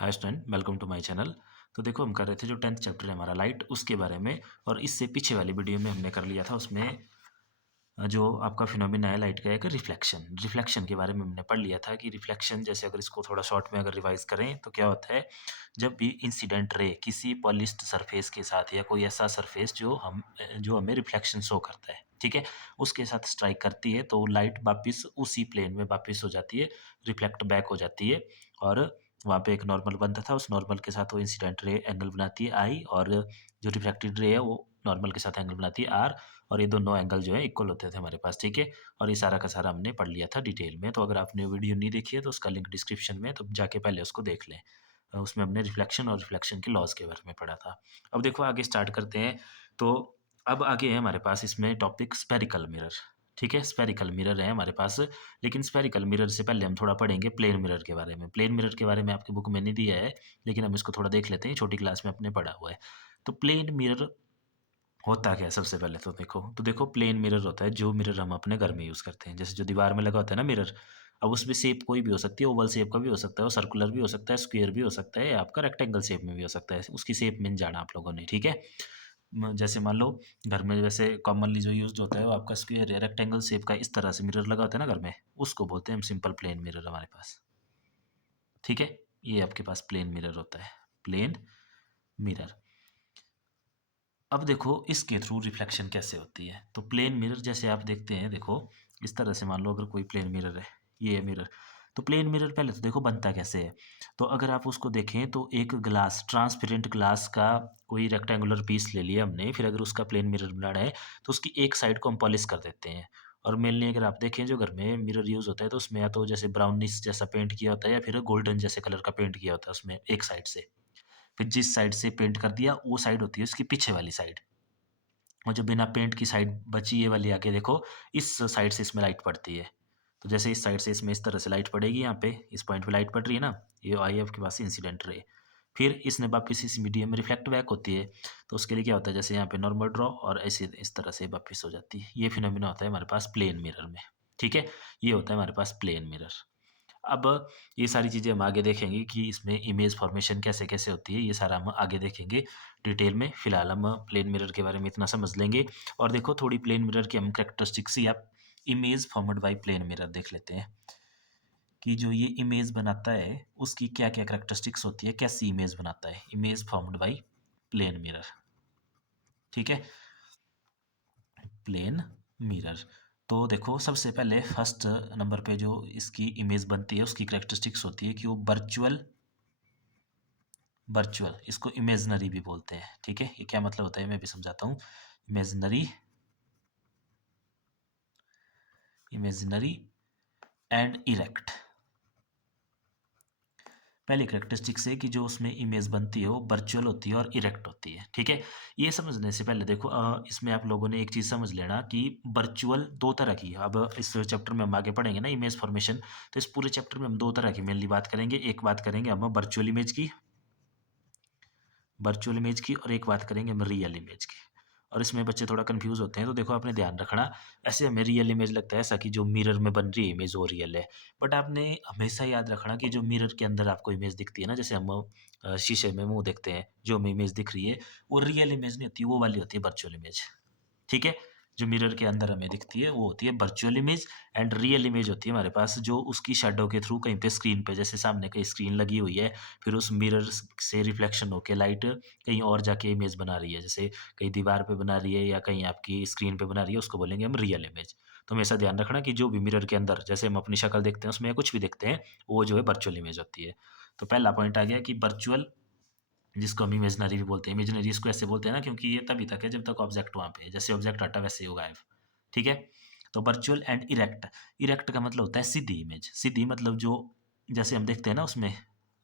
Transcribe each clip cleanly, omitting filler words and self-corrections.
Hi student, welcome to my channel. तो देखो, हम कर रहे थे जो 10th चैप्टर है हमारा लाइट, उसके बारे में। और इससे पीछे वाली वीडियो में हमने कर लिया था, उसमें जो आपका फिनोमिना है लाइट का, एक रिफ्लेक्शन के बारे में हमने पढ़ लिया था कि रिफ्लेक्शन, जैसे अगर इसको थोड़ा शॉर्ट में अगर रिवाइज करें तो क्या होता है। जब भी इंसिडेंट रे किसी पॉलिश्ड सरफेस के साथ या कोई ऐसा सरफेस जो हमें रिफ्लेक्शन शो करता है, ठीक है, उसके साथ स्ट्राइक करती है तो लाइट वापस उसी प्लेन में वापस हो जाती है, रिफ्लेक्ट बैक हो जाती है। और वहाँ पे एक नॉर्मल बनता था, उस नॉर्मल के साथ वो इंसिडेंट रे एंगल बनाती है आई, और जो रिफ्लेक्टेड रे है वो नॉर्मल के साथ एंगल बनाती है आर। और ये दोनों एंगल जो है इक्वल होते थे हमारे पास, ठीक है। और ये सारा का सारा हमने पढ़ लिया था डिटेल में। तो अगर आपने वीडियो नहीं देखी है तो उसका लिंक डिस्क्रिप्शन में, तो जाके पहले उसको देख लें। उसमें हमने रिफ्लेक्शन और रिफ्लेक्शन के लॉज के बारे में पढ़ा था। अब देखो आगे स्टार्ट करते हैं। तो अब आगे है हमारे पास इसमें टॉपिक स्पेरिकल मिरर, ठीक है। स्पेरिकल मिरर है हमारे पास, लेकिन स्पेरिकल मिरर से पहले हम थोड़ा पढ़ेंगे प्लेन मिरर के बारे में। प्लेन मिरर के बारे में आपकी बुक में नहीं दिया है, लेकिन हम इसको थोड़ा देख लेते हैं, छोटी क्लास में अपने पढ़ा हुआ है। तो प्लेन मिरर होता क्या है सबसे पहले तो देखो प्लेन मिरर होता है जो मिरर हम अपने घर में यूज़ करते हैं, जैसे जो दीवार में लगा होता है ना मिरर। अब उसमें शेप कोई भी हो सकती है, ओवल शेप का भी हो सकता है, और सर्कुलर भी हो सकता है, स्क्वायर भी हो सकता है, या आपका रेक्टेंगल शेप में भी हो सकता है। उसकी शेप में नहीं जाना आप लोगों ने, ठीक है। जैसे मान लो घर में वैसे कॉमनली जो यूज होता है वो आपका स्क्वायर या रेक्टेंगल शेप का इस तरह से मिरर लगा होता है ना घर में, उसको बोलते हैं हम सिंपल प्लेन मिरर हमारे पास, ठीक है। ये आपके पास प्लेन मिरर होता है, प्लेन मिरर। अब देखो इसके थ्रू रिफ्लेक्शन कैसे होती है। तो प्लेन मिरर जैसे आप देखते हैं, देखो इस तरह से मान लो अगर कोई प्लेन मिरर है, ये है मिरर। तो प्लेन मिरर पहले तो देखो बनता कैसे है। तो अगर आप उसको देखें तो एक ग्लास, ट्रांसपेरेंट ग्लास का कोई रेक्टेंगुलर पीस ले लिया हमने, फिर अगर उसका प्लेन मिरर बनाना है तो उसकी एक साइड को हम पॉलिश कर देते हैं। और मेनली अगर आप देखें जो घर में मिरर यूज़ होता है तो उसमें या तो जैसे ब्राउनिश जैसा पेंट किया होता है, या फिर गोल्डन जैसे कलर का पेंट किया होता है उसमें एक साइड से। फिर जिस साइड से पेंट कर दिया वो साइड होती है उसकी पीछे वाली साइड, और जो बिना पेंट की साइड बची ये वाली आके देखो, इस साइड से इसमें लाइट पड़ती है। तो जैसे इस साइड से इसमें इस तरह से लाइट पड़ेगी, यहाँ पे इस पॉइंट पे लाइट पड़ रही है ना, ये आई है आपके पास इंसिडेंट रे। फिर इसने वापस इस मीडियम में रिफ्लेक्ट बैक होती है। तो उसके लिए क्या होता है, जैसे यहाँ पे नॉर्मल ड्रॉ, और ऐसे इस तरह से वापस हो जाती है। ये फिनोमिना होता है हमारे पास प्लेन मिरर में, ठीक है। ये होता है हमारे पास प्लेन मिरर। अब ये सारी चीज़ें हम आगे देखेंगे कि इसमें इमेज फॉर्मेशन कैसे-कैसे होती है, ये सारा हम आगे देखेंगे डिटेल में। फिलहाल हम प्लेन मिरर के बारे में इतना समझ लेंगे। और देखो थोड़ी प्लेन मिरर की हम कैरेक्टरिस्टिक्स या image formed by plane mirror देख लेते हैं कि जो ये इमेज बनाता है उसकी क्या-क्या कैरेक्टरिस्टिक्स होती है, कैसी इमेज बनाता है, image formed by plane mirror, ठीक है। Plane mirror. तो देखो सबसे पहले फर्स्ट नंबर पे जो इसकी इमेज बनती है उसकी कैरेक्टरिस्टिक्स होती है कि वो वर्चुअल, इसको इमेजनरी भी बोलते हैं, ठीक है। ये क्या मतलब होता है मैं भी समझाता हूँ। Imaginary, imaginary and erect. पहली कैरेक्टरिस्टिक्स है कि जो उसमें इमेज बनती है वो वर्चुअल होती है और इरेक्ट होती है, ठीक है। ये समझने से पहले देखो इसमें आप लोगों ने एक चीज़ समझ लेना कि वर्चुअल दो तरह की है। अब इस चैप्टर में हम आगे पढ़ेंगे ना इमेज फॉर्मेशन, तो इस पूरे चैप्टर में हम दो तरह की मेनली बात करेंगे। एक बात करेंगे हम वर्चुअल इमेज की, और एक बात करेंगे हम रियल इमेज की। और इसमें बच्चे थोड़ा कंफ्यूज होते हैं, तो देखो आपने ध्यान रखना। ऐसे हमें रियल इमेज लगता है ऐसा कि जो मिरर में बन रही है इमेज वो रियल है। बट आपने हमेशा याद रखना कि जो मिरर के अंदर आपको इमेज दिखती है ना, जैसे हम शीशे में मुंह देखते हैं, जो हमें इमेज दिख रही है वो रियल इमेज नहीं होती, वो वाली होती है वर्चुअल इमेज, ठीक है। जो मिरर के अंदर हमें दिखती है वो होती है virtual image. And real image होती है हमारे पास जो उसकी शैडो के थ्रू कहीं पे स्क्रीन पे, जैसे सामने कहीं स्क्रीन लगी हुई है, फिर उस मिरर से रिफ्लेक्शन होके लाइट कहीं और जाके इमेज बना रही है, जैसे कहीं दीवार पे बना रही है या कहीं आपकी स्क्रीन पे बना रही है, उसको बोलेंगे हम रियल इमेज। तो हमेशा ध्यान रखना कि जो भी मिरर के अंदर जैसे हम अपनी शक्ल देखते हैं उसमें कुछ भी देखते हैं, वो जो है वर्चुअल इमेज होती है। तो पहला पॉइंट आ गया कि वर्चुअल, जिसको हम इमेजनरी भी बोलते हैं। इमेजनरी इसको ऐसे बोलते हैं ना क्योंकि ये तभी तक है जब तक ऑब्जेक्ट वहाँ पे है, जैसे ऑब्जेक्ट हटा वैसे ही वो गायब, ठीक है। तो वर्चुअल एंड इरेक्ट। इरेक्ट का मतलब होता है सीधी इमेज। सीधी मतलब जो जैसे हम देखते हैं ना उसमें,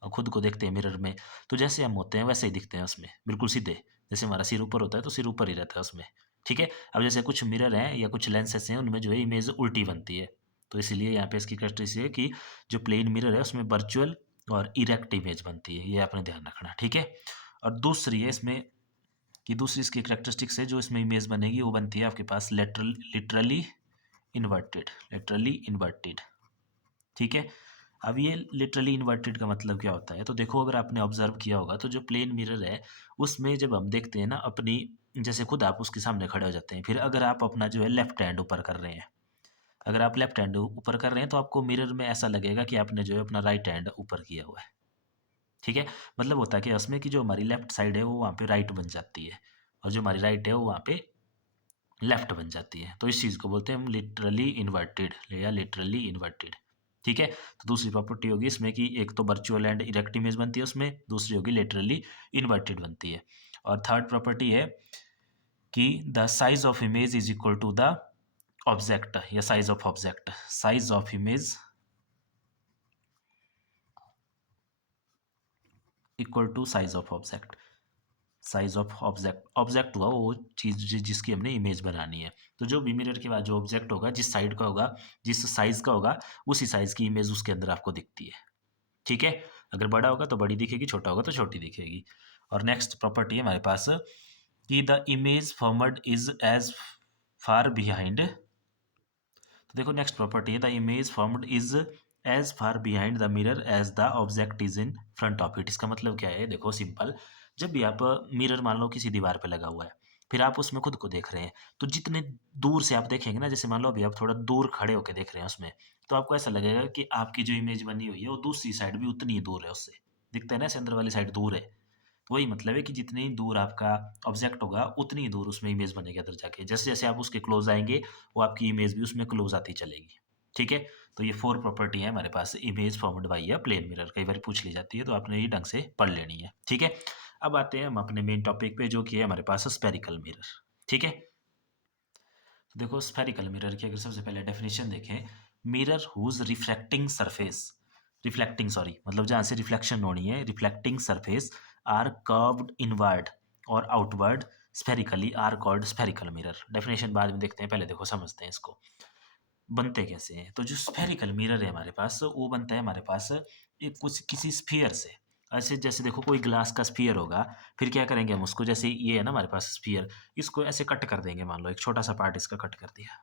खुद को देखते हैं मिरर में, तो जैसे हम होते हैं वैसे ही दिखते हैं उसमें, बिल्कुल सीधे। जैसे हमारा सिर ऊपर होता है तो सिर ऊपर ही रहता है उसमें, ठीक है। अब जैसे कुछ मिरर हैं या कुछ लेंसेज हैं उनमें जो है इमेज उल्टी बनती है। तो इसीलिए यहाँ पे इसकी कैरेक्टरिस्टिक है कि जो प्लेन मिरर है उसमें वर्चुअल और इरेक्ट इमेज बनती है, ये आपने ध्यान रखना, ठीक है। और दूसरी है इसमें कि दूसरी इसकी कैरेक्टरिस्टिक्स है जो इसमें इमेज बनेगी, वो बनती है आपके पास लिटरली इन्वर्टेड, लिटरली इन्वर्टेड, ठीक है। अब ये लिटरली इन्वर्टेड का मतलब क्या होता है, तो देखो अगर आपने ऑब्जर्व किया होगा तो जो प्लेन मिरर है उसमें जब हम देखते हैं ना अपनी, जैसे खुद आप उसके सामने खड़े हो जाते हैं, फिर अगर आप अपना जो है लेफ्ट हैंड ऊपर कर रहे हैं, अगर आप लेफ्ट हैंड ऊपर कर रहे हैं तो आपको मिरर में ऐसा लगेगा कि आपने जो है अपना राइट हैंड ऊपर किया हुआ है। ठीक है, मतलब होता है कि उसमें कि जो हमारी लेफ्ट साइड है वो वहाँ पे राइट बन जाती है, और जो हमारी राइट है वो वहाँ पे लेफ्ट बन जाती है। तो इस चीज़ को बोलते हैं हम लिटरली इन्वर्टेड या लिटरली इन्वर्टेड। ठीक है, तो दूसरी प्रॉपर्टी होगी इसमें कि एक तो वर्चुअल एंड इरेक्ट इमेज बनती है उसमें, दूसरी होगी लिटरली इन्वर्टेड बनती है। और थर्ड प्रॉपर्टी है कि the size of image is equal to the object या size of object, size of image equal to size of object. Size of object, object हुआ वो चीज़ जिसकी हमने इमेज बनानी है, तो जो भी मिरर के बाद जो ऑब्जेक्ट होगा जिस साइड का होगा, जिस साइज का होगा, उसी साइज की इमेज उसके अंदर आपको दिखती है। ठीक है, अगर बड़ा होगा तो बड़ी दिखेगी, छोटा होगा तो छोटी दिखेगी। और नेक्स्ट प्रॉपर्टी है हमारे पास कि the image formed is as far behind. तो देखो नेक्स्ट प्रॉपर्टी है the image formed is as far behind the mirror as the object is in front of it. इसका मतलब क्या है, देखो सिंपल, जब भी आप मिरर मान लो किसी दीवार पे लगा हुआ है, फिर आप उसमें खुद को देख रहे हैं, तो जितने दूर से आप देखेंगे ना, जैसे मान लो अभी आप थोड़ा दूर खड़े होकर देख रहे हैं उसमें, तो आपको ऐसा लगेगा कि आपकी जो इमेज बनी हुई है वो दूसरी साइड भी उतनी ही दूर है उससे, दिखता है ना, ऐसे अंदर वाली साइड दूर है। तो वही मतलब है कि जितनी ही दूर आपका ऑब्जेक्ट होगा उतनी ही दूर उसमें इमेज बनेगी अंदर जाके, जैसे जैसे आप उसके क्लोज आएंगे वो आपकी इमेज भी उसमें क्लोज आती चलेगी। ठीक है, तो ये 4 प्रॉपर्टी है हमारे पास image formed by a plane mirror, कई बार पूछ ली जाती है तो आपने ये ढंग से पढ़ लेनी है। ठीक है, अब आते हैं हम अपने मेन टॉपिक पे जो कि है हमारे पास स्पेरिकल मिरर। ठीक है, तो देखो स्फेरिकल मिरर की अगर सबसे पहले डेफिनेशन देखें, mirror whose reflecting surface, reflecting sorry मतलब जहाँ से रिफ्लेक्शन होनी है, reflecting surface are curved inward और outward spherically are called spherical mirror. Definition बाद में देखते हैं, पहले देखो समझते हैं इसको बनते कैसे हैं। तो जो स्फेरिकल मिरर है हमारे पास वो बनता है हमारे पास एक कुछ किसी स्फीयर से, ऐसे जैसे देखो कोई ग्लास का स्फीयर होगा, फिर क्या करेंगे हम उसको, जैसे ये है ना हमारे पास स्फीयर, इसको ऐसे कट कर देंगे, मान लो एक छोटा सा पार्ट इसका कट कर दिया,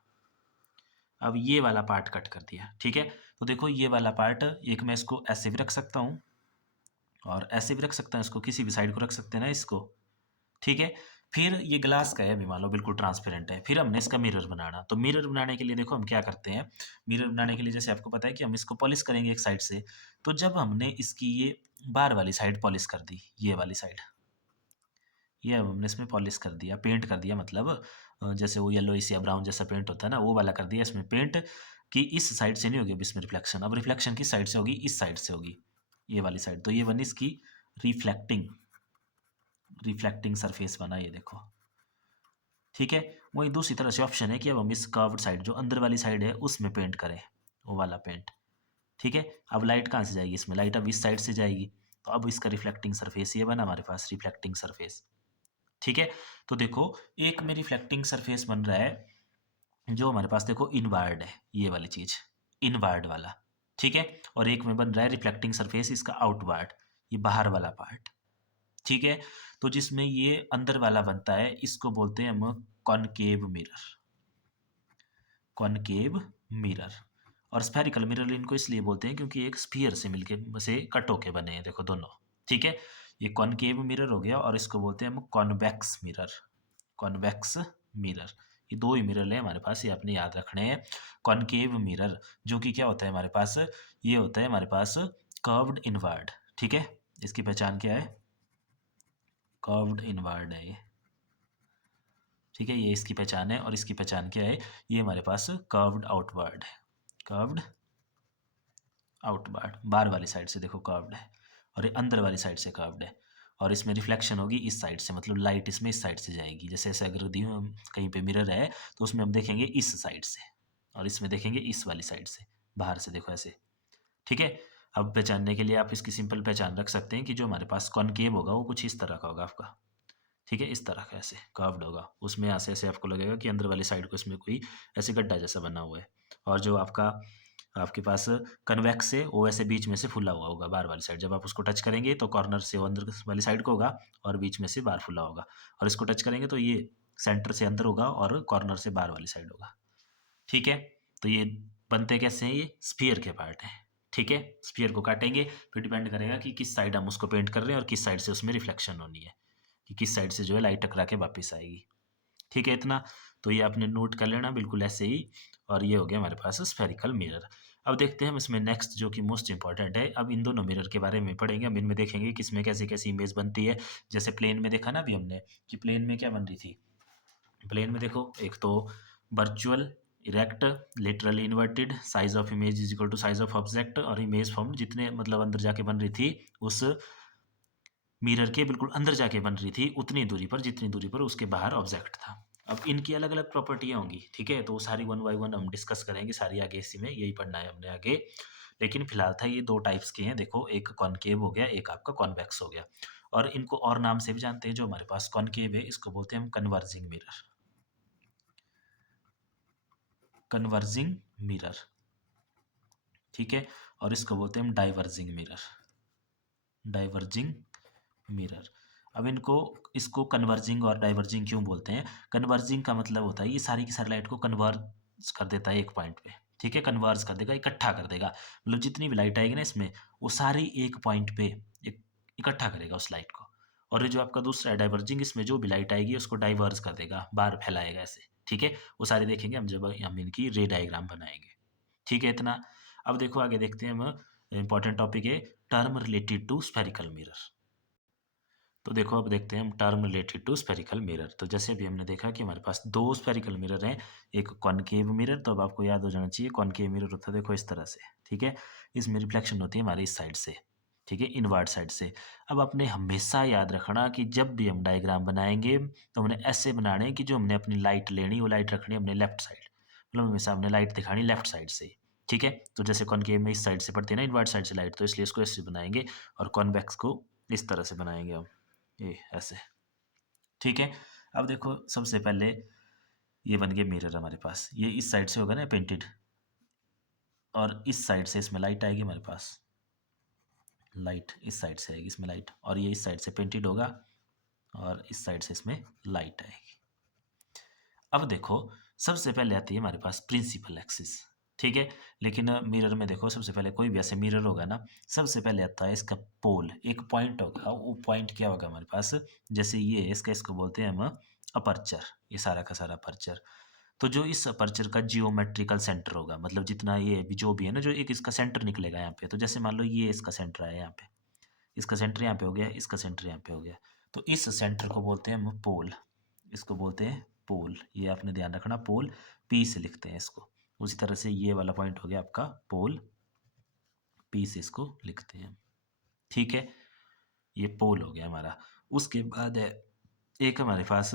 अब ये वाला पार्ट कट कर दिया। ठीक है, तो देखो ये वाला पार्ट एक मैं इसको ऐसे भी रख सकता हूँ और ऐसे भी रख सकता हूँ, इसको किसी भी साइड को रख सकते हैं ना इसको। ठीक है, फिर ये ग्लास का है अभी मान लो बिल्कुल ट्रांसपेरेंट है, फिर हमने इसका मिरर बनाना, तो मिरर बनाने के लिए देखो हम क्या करते हैं, मिरर बनाने के लिए जैसे आपको पता है कि हम इसको पॉलिश करेंगे एक साइड से, तो जब हमने इसकी ये बाहर वाली साइड पॉलिश कर दी, ये वाली साइड, ये अब हमने इसमें पॉलिश कर दिया, पेंट कर दिया, मतलब जैसे वो येलोइश या ब्राउन जैसा पेंट होता है ना, वो वाला कर दिया इसमें पेंट, कि इस साइड से नहीं होगी अब इसमें रिफ्लेक्शन, अब रिफ्लेक्शन किस साइड से होगी, इस साइड से होगी, ये वाली साइड, तो ये बनी इसकी रिफ्लेक्टिंग, रिफ्लेक्टिंग सरफेस बना ये देखो। ठीक है, वही दूसरी तरह से ऑप्शन है कि अब हम इस कर्व्ड साइड जो अंदर वाली साइड है उसमें पेंट करें, वो वाला पेंट। ठीक है, अब लाइट कहाँ से जाएगी इसमें, लाइट अब इस साइड से जाएगी, तो अब इसका रिफ्लेक्टिंग सरफेस ये बना हमारे पास रिफ्लेक्टिंग सरफेस। ठीक है, तो देखो एक में रिफ्लेक्टिंग सरफेस बन रहा है जो हमारे पास देखो इनवर्ड है, ये वाली चीज इनवर्ड वाला। ठीक है, और एक में बन रहा है रिफ्लेक्टिंग सरफेस इसका आउटवर्ड, ये बाहर वाला पार्ट। ठीक है, तो जिसमें ये अंदर वाला बनता है इसको बोलते हैं हम कॉनकेव मिरर, कॉनकेव मिरर। और स्फेरिकल मिरर इनको इसलिए बोलते हैं क्योंकि एक स्फीयर से मिलके से कट होके बने हैं देखो दोनों। ठीक है, ये कॉनकेव मिरर हो गया और इसको बोलते हैं हम कॉन्वेक्स मिरर, कॉन्वेक्स मिरर। ये दो ही मिरर है हमारे पास, ये आपने याद रखने हैं। कॉनकेव मिरर जो कि क्या होता है हमारे पास, ये होता है हमारे पास कर्व्ड इनवर्ड। ठीक है, इसकी पहचान क्या है, कर्व्ड इनवर्ड है ये। ठीक है, ये इसकी पहचान है, और इसकी पहचान क्या है, ये हमारे पास कर्व्ड आउटवर्ड है, कर्व्ड आउटवर्ड, बाहर वाली साइड से देखो कर्व्ड है, और ये अंदर वाली साइड से कर्व्ड है, और इसमें रिफ्लेक्शन होगी इस साइड से, मतलब लाइट इसमें इस साइड से जाएगी, जैसे ऐसे अगर दी हम कहीं पे मिरर है तो उसमें हम देखेंगे इस साइड से, और इसमें देखेंगे इस वाली साइड से, बाहर से देखो ऐसे। ठीक है, अब पहचानने के लिए आप इसकी सिंपल पहचान रख सकते हैं कि जो हमारे पास कॉनकेव होगा वो कुछ इस तरह का होगा आपका। ठीक है, इस तरह का ऐसे कर्व्ड होगा, उसमें ऐसे ऐसे आपको लगेगा कि अंदर वाली साइड को इसमें कोई ऐसे गड्ढा जैसा बना हुआ है, और जो आपका आपके पास कन्वेक्स है वो ऐसे बीच में से फुला हुआ होगा बाहर वाली साइड, जब आप उसको टच करेंगे तो कॉर्नर से वो अंदर वाली साइड को होगा और बीच में से बाहर फुला होगा, और इसको टच करेंगे तो ये सेंटर से अंदर होगा और कॉर्नर से बाहर वाली साइड होगा। ठीक है, तो ये बनते कैसे हैं, ये स्फीयर के पार्ट हैं। ठीक है, स्फीयर को काटेंगे, फिर डिपेंड करेगा कि किस साइड हम उसको पेंट कर रहे हैं और किस साइड से उसमें रिफ्लेक्शन होनी है, कि किस साइड से जो है लाइट टकरा के वापस आएगी। ठीक है इतना, तो ये आपने नोट कर लेना बिल्कुल ऐसे ही। और ये हो गया हमारे पास स्फेरिकल मिरर। अब देखते हैं हम इसमें नेक्स्ट जो कि मोस्ट इंपॉर्टेंट है, अब इन दोनों मिरर के बारे में पढ़ेंगे, हम इनमें देखेंगे कि इसमें कैसी कैसी इमेज बनती है। जैसे प्लेन में देखा ना अभी हमने कि प्लेन में क्या बन रही थी, प्लेन में देखो एक तो virtual, erect, literally inverted, size of image is equal to size of object, और इमेज फॉर्म जितने मतलब अंदर जाके बन रही थी उस मिरर के बिल्कुल अंदर जाके बन रही थी उतनी दूरी पर जितनी दूरी पर उसके बाहर ऑब्जेक्ट था। अब इनकी अलग अलग प्रॉपर्टियाँ होंगी, ठीक है, तो वो सारी वन बाई वन हम डिस्कस करेंगे, सारी आगे इसी में यही पढ़ना है हमने आगे। लेकिन फिलहाल था ये दो टाइप्स के हैं, देखो एक कॉनकेव हो गया, एक आपका कॉन्वेक्स हो गया। और इनको और नाम से भी जानते हैं, जो हमारे पास कॉनकेव है इसको बोलते हैं हम कन्वर्जिंग मिरर, कन्वर्जिंग मिरर, ठीक है। और इसको बोलते हैं हम डाइवर्जिंग मिरर, डाइवर्जिंग मिरर। अब इनको इसको कन्वर्जिंग और डाइवर्जिंग क्यों बोलते हैं? कन्वर्जिंग का मतलब होता है ये सारी की सारी लाइट को कन्वर्ज कर देता है एक पॉइंट पे, ठीक है, कन्वर्ज कर देगा, इकट्ठा कर देगा, मतलब जितनी भी लाइट आएगी ना इसमें वो सारी एक पॉइंट पे इकट्ठा करेगा उस लाइट को। और ये जो आपका दूसरा है डाइवर्जिंग, इसमें जो भी लाइट आएगी उसको डाइवर्ज कर देगा, बाहर फैलाएगा ऐसे, ठीक है। वो सारे देखेंगे हम जब हम इनकी रे डायग्राम बनाएंगे, ठीक है इतना। अब देखो आगे देखते हैं हम, इंपॉर्टेंट टॉपिक है term related to spherical mirror. तो देखो अब देखते हैं हम term related to spherical mirror. तो जैसे अभी हमने देखा कि हमारे पास दो स्फेरिकल मिरर हैं, एक कॉनकेव मिरर, तो अब आपको याद हो जाना चाहिए कॉनकेव मिरर होता है देखो इस तरह से, ठीक है, इसमें रिफ्लेक्शन होती है हमारी इस साइड से, ठीक है, इनवर्ड साइड से। अब आपने हमेशा याद रखना कि जब भी हम डायग्राम बनाएंगे तो हमने ऐसे बनाने कि जो हमने अपनी लाइट लेनी वो लाइट रखनी हमने लेफ्ट साइड, मतलब हमेशा हमने लाइट दिखानी लेफ्ट साइड से, ठीक है। तो जैसे कॉनकेव में इस साइड से पड़ती है ना इनवर्ड साइड से लाइट, तो इसलिए इसको ऐसे बनाएंगे, और कॉन्वेक्स को इस तरह से बनाएंगे हम, ये ऐसे, ठीक है। अब देखो सबसे पहले ये बन गया मिरर हमारे पास, ये इस साइड से होगा ना पेंटेड, और इस साइड से इसमें लाइट आएगी हमारे पास, लाइट इस साइड से आएगी इसमें लाइट, और ये इस साइड से पेंटेड होगा और इस साइड से इसमें लाइट आएगी। अब देखो सबसे पहले आती है हमारे पास प्रिंसिपल एक्सिस, ठीक है। लेकिन मिरर में देखो सबसे पहले कोई भी ऐसे मिरर होगा ना, सबसे पहले आता है इसका पोल, एक पॉइंट होगा, वो पॉइंट क्या होगा हमारे पास, जैसे ये इसका इसको बोलते हैं हम अपर्चर, ये सारा का सारा अपर्चर। तो जो इस अपर्चर का जियोमेट्रिकल सेंटर होगा, मतलब जितना ये भी जो भी है ना, जो एक इसका सेंटर निकलेगा यहाँ पे, तो जैसे मान लो ये इसका सेंटर है यहाँ पे, इसका सेंटर यहाँ पे हो गया, इसका सेंटर यहाँ पे हो गया, तो इस सेंटर को बोलते हैं हम पोल, इसको बोलते हैं पोल, ये आपने ध्यान रखना, पोल पी से लिखते हैं इसको। उसी तरह से ये वाला पॉइंट हो गया आपका पोल, पी से इसको लिखते हैं, ठीक है, ये पोल हो गया हमारा। उसके बाद है एक हमारे पास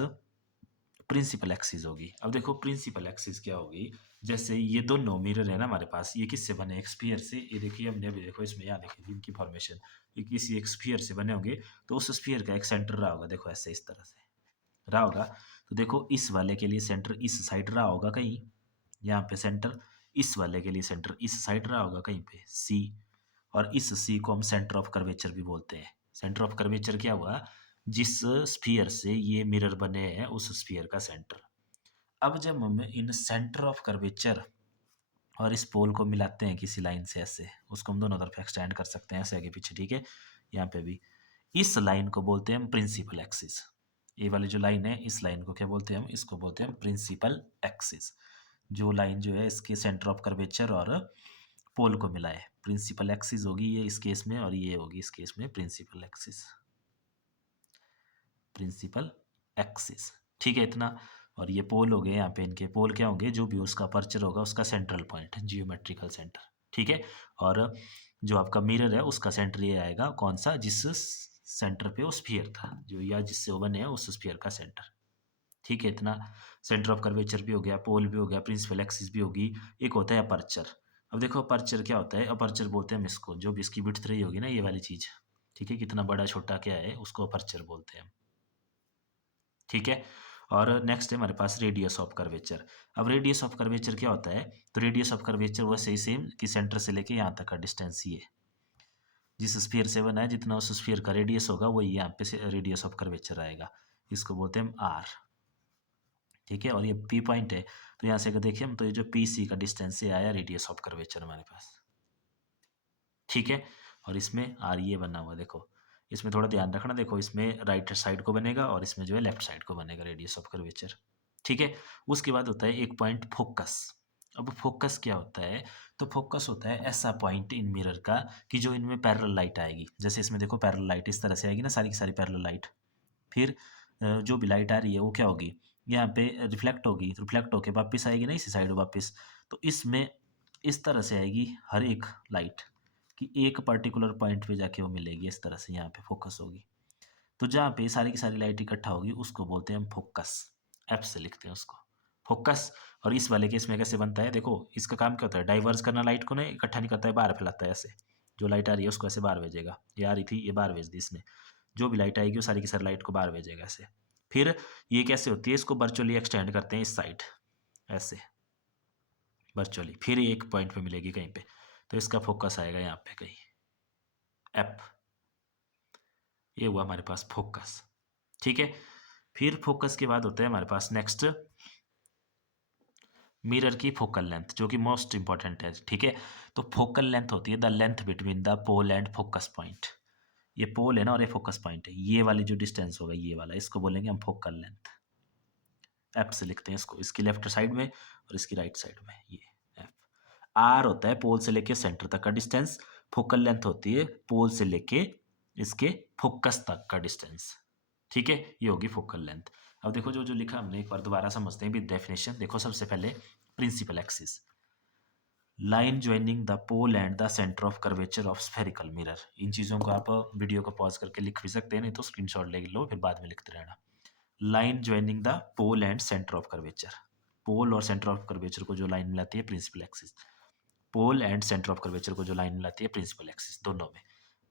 प्रिंसिपल एक्सिस होगी। अब देखो प्रिंसिपल एक्सिस क्या होगी, जैसे ये दोनों मिरर है ना हमारे पास, ये किससे बने, एक स्फीयर से, ये देखिए हमने अभी देखो इसमें यहाँ देखिए इनकी फॉर्मेशन, ये किसी एक स्फीयर से बने होंगे, तो उस स्फीयर का एक सेंटर रहा होगा, देखो ऐसे इस तरह से रहा होगा। तो देखो इस वाले के लिए सेंटर इस साइड रहा होगा कहीं, यहाँ पे सेंटर, इस वाले के लिए सेंटर इस साइड रहा होगा कहीं पे सी, और इस सी को हम सेंटर ऑफ कर्वेचर भी बोलते हैं। सेंटर ऑफ कर्वेचर क्या हुआ, जिस स्फीयर से ये मिरर बने हैं उस स्फीयर का सेंटर। अब जब हम इन सेंटर ऑफ कर्वेचर और इस पोल को मिलाते हैं किसी लाइन से ऐसे, उसको हम दोनों तरफ एक्सटेंड कर सकते हैं ऐसे आगे पीछे, ठीक है, यहाँ पे भी, इस लाइन को बोलते हैं हम प्रिंसिपल एक्सिस। ये वाली जो लाइन है इस लाइन को क्या बोलते हैं हम, इसको बोलते हैं प्रिंसिपल एक्सिस। जो लाइन जो है इसके सेंटर ऑफ कर्वेचर और पोल को मिला है, प्रिंसिपल एक्सिस होगी ये इस केस में, और ये होगी इस केस में प्रिंसिपल एक्सिस, प्रिंसिपल एक्सिस, ठीक है इतना। और ये पोल हो गए, यहाँ पे इनके पोल क्या होंगे, जो भी उसका अपर्चर होगा उसका सेंट्रल पॉइंट, जियोमेट्रिकल सेंटर, ठीक है। और जो आपका मिरर है उसका सेंटर ये आएगा कौन सा, जिस सेंटर पे वो स्फीयर था, जो या जिससे वो बने हैं उस स्फीयर का सेंटर, ठीक है इतना। सेंटर ऑफ कर्वेचर भी हो गया, पोल भी हो गया, प्रिंसिपल एक्सिस भी होगी, एक होता है अपर्चर। अब देखो अपर्चर क्या होता है, अपर्चर बोलते हैं हम इसको, जो भी इसकी विड्थ रही होगी ना ये वाली चीज़, ठीक है, कितना बड़ा छोटा क्या है उसको अपर्चर बोलते हैं हम, ठीक है। और नेक्स्ट है हमारे पास रेडियस ऑफ कर्वेचर। अब रेडियस ऑफ कर्वेचर क्या होता है, तो रेडियस ऑफ कर्वेचर वैसे ही सेम कि सेंटर से लेके यहाँ तक का डिस्टेंस ही है, जिस स्फीयर से बना है जितना उस स्फीयर का रेडियस होगा वही यहाँ पे से रेडियस ऑफ कर्वेचर आएगा, इसको बोलते हैं हम आर, ठीक है। और ये पी पॉइंट है, तो यहाँ से अगर देखिए हम, तो ये जो पी सी का डिस्टेंस से आया रेडियस ऑफ कर्वेचर हमारे पास, ठीक है। और इसमें आर ये बना हुआ देखो, इसमें थोड़ा ध्यान रखना, देखो इसमें राइट साइड को बनेगा और इसमें जो है लेफ्ट साइड को बनेगा रेडियस ऑफ कर्वेचर। ठीक है। उसके बाद होता है एक पॉइंट फोकस। अब फोकस क्या होता है? तो फोकस होता है ऐसा पॉइंट इन मिरर का कि जो इनमें पैरेलल लाइट आएगी। जैसे इसमें देखो पैरेलल लाइट इस तरह से आएगी ना, सारी की सारी पैरेलल लाइट। फिर जो भी लाइट आ रही है वो क्या होगी, यहाँ पे रिफ्लेक्ट होगी, रिफ्लेक्ट होके वापस आएगी ना इसी साइड वापस। तो इसमें इस तरह से आएगी हर एक लाइट कि एक पर्टिकुलर पॉइंट पे जाके वो मिलेगी, इस तरह से यहाँ पे फोकस होगी। तो जहाँ पे सारी की सारी लाइट इकट्ठा होगी उसको बोलते हैं हम फोकस। एफ से लिखते हैं उसको फोकस। और इस वाले केस में कैसे बनता है, देखो इसका काम क्या होता है, डाइवर्स करना लाइट को, ना इकट्ठा नहीं करता है, बाहर फैलाता है ऐसे। जो लाइट आ रही है उसको ऐसे बाहर भेजेगा, ये आ रही थी ये बाहर भेज दी इसने, जो भी लाइट आएगी वो सारी की सारी लाइट को बाहर भेजेगा ऐसे। फिर ये कैसे होती है, इसको वर्चुअली एक्सटेंड करते हैं इस साइड ऐसे वर्चुअली, फिर ये एक पॉइंट पे मिलेगी कहीं पे, तो इसका फोकस आएगा यहाँ पे कहीं एप। ये हुआ हमारे पास फोकस। ठीक है। फिर फोकस के बाद होता है हमारे पास नेक्स्ट मिरर की फोकल लेंथ, जो कि मोस्ट इंपॉर्टेंट है। ठीक है। तो फोकल लेंथ होती है the length between the pole and focus point. ये पोल है ना और ये फोकस पॉइंट है, ये वाली जो डिस्टेंस होगा ये वाला, इसको बोलेंगे हम फोकल लेंथ। एफ से लिखते हैं इसको, इसकी लेफ्ट साइड में और इसकी राइट साइड में ये एफ। आर होता है पोल से लेके सेंटर तक का डिस्टेंस। फोकल लेंथ होती है पोल से लेके इसके फोकस तक का डिस्टेंस। ठीक है। ये होगी फोकल लेंथ। अब देखो जो जो लिखा हमने एक बार दोबारा समझते हैं विद डेफिनेशन। देखो सबसे पहले principal axis, line joining the pole and the centre of curvature of spherical mirror. इन चीज़ों को आप वीडियो को पॉज करके लिख भी सकते हैं, नहीं तो स्क्रीनशॉट ले लो फिर बाद में लिखते रहना। Line joining the pole and centre of curvature, pole और सेंटर ऑफ कर्वेचर को जो लाइन मिलाती है principal axis, pole and centre of curvature को जो लाइन मिलाती है प्रिंसिपल एक्सिस, दोनों में।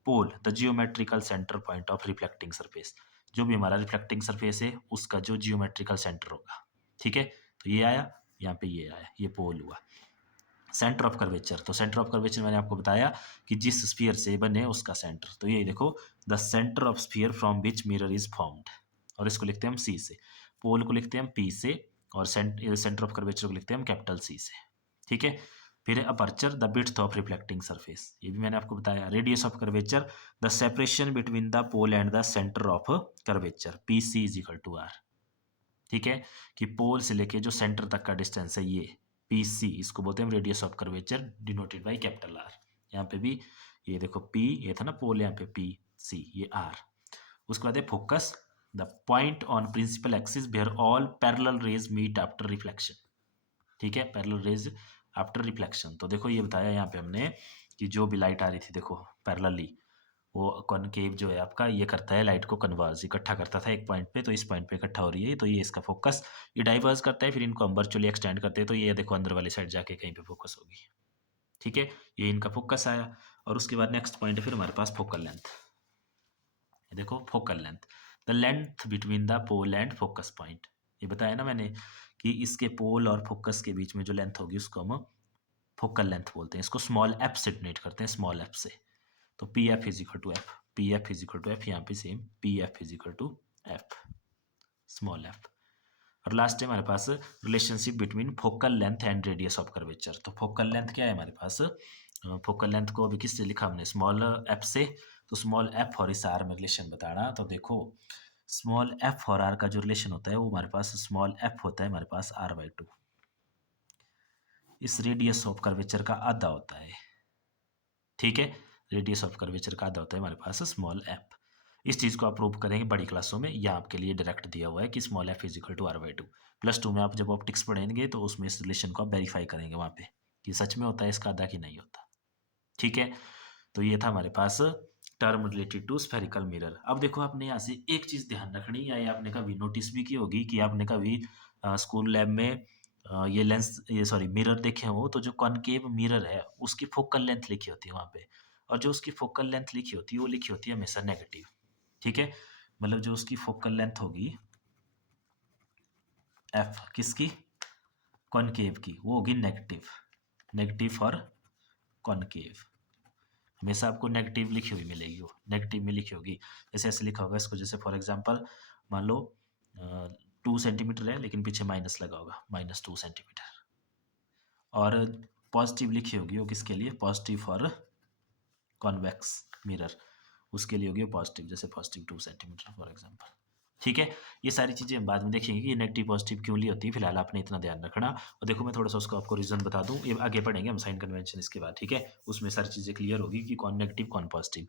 Pole the geometrical centre point of reflecting surface, जो भी हमारा रिफ्लेक्टिंग सरफेस है उसका जो जियोमेट्रिकल सेंटर होगा। ठीक है। तो ये आया, यहाँ पे ये आया, ये पोल हुआ। सेंटर ऑफ कर्वेचर, तो सेंटर ऑफ कर्वेचर मैंने आपको बताया कि जिस स्फीयर से बने उसका सेंटर, तो ये देखो the centre of sphere from which mirror is formed, और इसको लिखते हैं हम सी से। पोल को लिखते हैं हम पी से, और सेंटर ऑफ कर्वेचर को लिखते हैं हम कैपिटल सी से। ठीक है। फिर aperture the width of reflecting surface, ये भी मैंने आपको बताया। Radius of curvature the separation between the pole and the centre of curvature, P C is equal to R. ठीक है। कि पोल से लेके जो सेंटर तक का डिस्टेंस है ये पी सी, इसको बोलते हैं radius of curvature denoted by capital R. यहाँ पे भी ये देखो पी, ये था ना पोल, यहाँ पे पी सी, ये आर। उसके बाद है focus the point on principal axis where all parallel rays meet after reflection. ठीक है। पैरेलल रेज आफ्टर रिफ्लेक्शन, तो देखो ये बताया यहाँ पे हमने कि जो भी लाइट आ रही थी देखो पैरेलली, वो कॉनकेव जो है आपका ये करता है लाइट को कन्वर्ज, इकट्ठा करता था एक पॉइंट पे, तो इस पॉइंट पे इकट्ठा हो रही है तो ये इसका फोकस। ये डाइवर्स करता है, फिर इनको हम वर्चुअली एक्सटेंड करते हैं तो ये देखो अंदर वाली साइड जाके कहीं पे फोकस होगी। ठीक है। ये इनका फोकस आया। और उसके बाद नेक्स्ट पॉइंट है फिर हमारे पास फोकल लेंथ। देखो focal length the length between the pole and focus point, ये बताया ना मैंने कि इसके पोल और फोकस के बीच में जो लेंथ होगी उसको हम फोकल लेंथ बोलते हैं। इसको स्मॉल एफ से डिनोट करते हैं, स्मॉल एफ से। तो P F is equal to F, P F is equal to F, यहाँ पे same P F is equal to F, small F. और लास्ट है हमारे पास relationship between focal length and radius of curvature. तो focal length क्या है हमारे पास, फोकल लेंथ को अभी किससे लिखा हमने, स्मॉल एफ से। तो स्मॉल एफ और इस आर में रिलेशन बताना, तो देखो स्मॉल एफ और आर का जो रिलेशन होता है वो हमारे पास स्मॉल एफ होता है हमारे पास आर बाई टू, इस रेडियस ऑफ कर्वेचर का आधा होता है। ठीक है। रेडियस ऑफ कर्वेचर का आधा होता है हमारे पास स्मॉल एफ। इस चीज़ को आप प्रूव करेंगे बड़ी क्लासों में, या आपके लिए डायरेक्ट दिया हुआ है कि small F is equal to R by two. Plus two में आप जब ऑप्टिक्स पढ़ेंगे तो उसमें इस रिलेशन को आप वेरीफाई करेंगे वहाँ पे कि सच में होता है इसका आधा कि नहीं होता। ठीक है। तो ये था हमारे पास term related to spherical mirror. अब देखो आपने यहाँ से एक चीज़ ध्यान रखनी, या ये आपने कभी नोटिस भी की होगी कि आपने कभी स्कूल लैब में ये लेंस, ये सॉरी मिरर देखे हो, तो जो कॉनकेव मिरर है उसकी फोकल लेंथ लिखी होती है वहाँ पे, और जो उसकी फोकल लेंथ लिखी होती है वो लिखी होती है हमेशा नेगेटिव। ठीक है। मतलब जो उसकी फोकल लेंथ होगी एफ किसकी, कॉनकेव की, वो होगी नेगेटिव, नेगेटिव फॉर कॉनकेव। हमेशा आपको नेगेटिव लिखी हुई मिलेगी, वो नेगेटिव में लिखी होगी। जैसे ऐसे लिखा होगा इसको, जैसे फॉर एग्जांपल मान लो 2 सेंटीमीटर है लेकिन पीछे माइनस लगा होगा, -2 सेंटीमीटर। और पॉजिटिव लिखी होगी वो किसके लिए, पॉजिटिव फॉर कॉन्वेक्स मिरर, उसके लिए होगी पॉजिटिव, जैसे पॉजिटिव 2 सेंटीमीटर फॉर एग्जांपल। ठीक है, ये सारी चीज़ें हम बाद में देखेंगे कि नेगेटिव पॉजिटिव क्यों ली होती है, फिलहाल आपने इतना ध्यान रखना। और देखो मैं थोड़ा सा उसको आपको रीज़न बता दूँ, ये आगे पढ़ेंगे हम साइन कन्वेंशन इसके बाद, ठीक है, उसमें सारी चीज़ें क्लियर होगी कि कौन नेगेटिव कौन पॉजिटिव।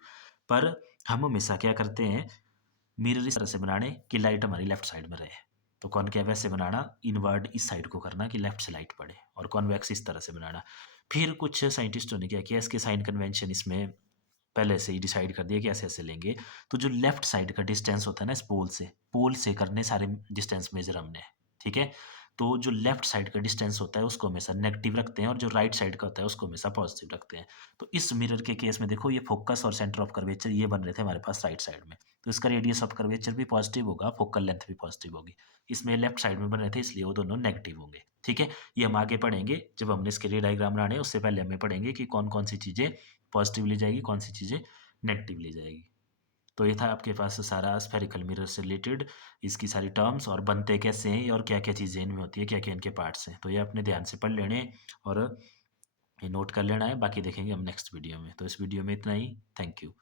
पर हम हमेशा क्या करते हैं, मिरर इस तरह से बनाने कि लाइट हमारी लेफ्ट साइड में रहे। तो कॉनकेव वैसे बनाना, इनवर्ड इस साइड को करना कि लेफ्ट से लाइट पड़े, और कॉन्वेक्स इस तरह से बनाना। फिर कुछ साइंटिस्टों ने क्या किया, इसके साइन कन्वेंशन इसमें पहले से ही डिसाइड कर दिया कि ऐसे-ऐसे लेंगे। तो जो लेफ्ट साइड का डिस्टेंस होता है ना इस पोल से करने सारे डिस्टेंस मेज़र हमने, ठीक है? तो जो लेफ्ट साइड का डिस्टेंस होता है उसको हमेशा नेगेटिव रखते हैं, और जो राइट साइड का होता है उसको हमेशा पॉजिटिव रखते हैं। तो इस मिरर के केस में देखो, ये फोकस और सेंटर ऑफ कर्वेचर ये बन रहे थे हमारे पास राइट साइड में। तो इसका रेडियस ऑफ कर्वेचर भी पॉजिटिव होगा, फोकल लेंथ भी पॉजिटिव होगी। इसमें लेफ्ट साइड में बन रहे थे इसलिए वो दोनों नेगेटिव होंगे, ठीक है? ये हम आगे पढ़ेंगे, जब हमने इसके रे डायग्राम बनाने हैं उससे पहले हमें पढ़ेंगे कि कौन-कौन सी चीज़ें पॉजिटिव ली जाएगी, कौन सी चीज़ें नेगेटिव ली जाएगी। तो ये था आपके पास सारा स्फेरिकल मिरर से रिलेटेड, इसकी सारी टर्म्स और बनते कैसे हैं और क्या-क्या चीज़ें इनमें होती है, क्या-क्या इनके पार्ट्स हैं। तो ये आपने ध्यान से पढ़ लेने और ये नोट कर लेना है, बाकी देखेंगे हम नेक्स्ट वीडियो में। तो इस वीडियो में इतना ही। Thank you.